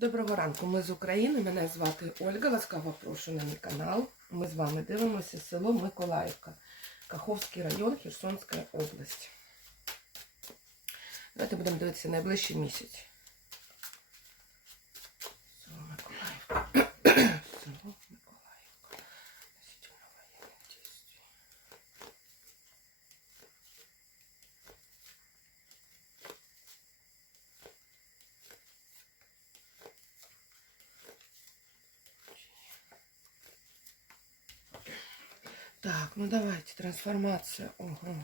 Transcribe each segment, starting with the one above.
Доброго ранку, ми з України. Мене звати Ольга. Ласкаво прошу на мій канал. Ми з вами дивимося село Миколаївка, Каховський район, Херсонська область. Давайте будемо дивитися найближчий місяць. Село Миколаївка. Село Миколаївка. Относительно воєнних дій. Так, ну давайте, трансформация. Ого.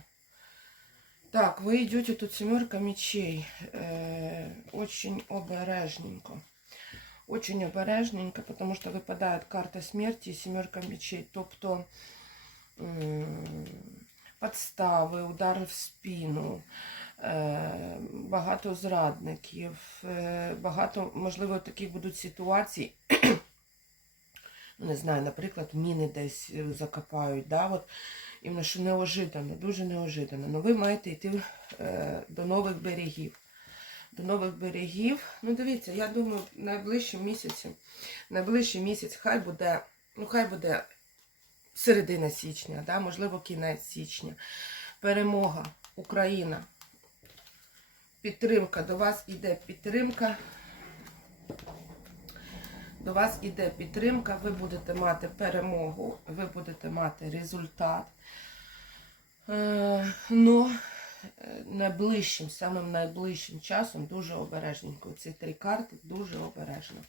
Так, вы идете тут семерка мечей. Э, очень обережненько. Очень обережненько, потому что выпадает карта смерти и семерка мечей. Тобто м, подстави, удари в спину, е, багато зрадників, е, багато, можливо, таких будуть ситуації. не знаю, наприклад, міни десь е, закопають, да, от, іменно що неожиданно, дуже неожиданно. Ну ви маєте йти е, до нових берегів. До нових берегів. Ну, дивіться, я думаю, найближчим місяцем, найближчий місяць хай буде, ну хай буде середина січня, да, можливо, кінець січня. Перемога, Україна. Підтримка, до вас іде підтримка. До вас іде підтримка, ви будете мати перемогу, ви будете мати результат. Е, ну, найближчим, самим найближчим часом дуже обережненько. Ці три карти дуже обережно.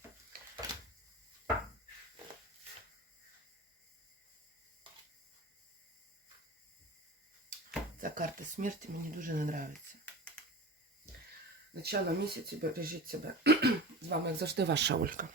Ця карта смерті мені дуже не подобається. Начало місяця бережіть себе. З вами, як завжди, ваша Олька.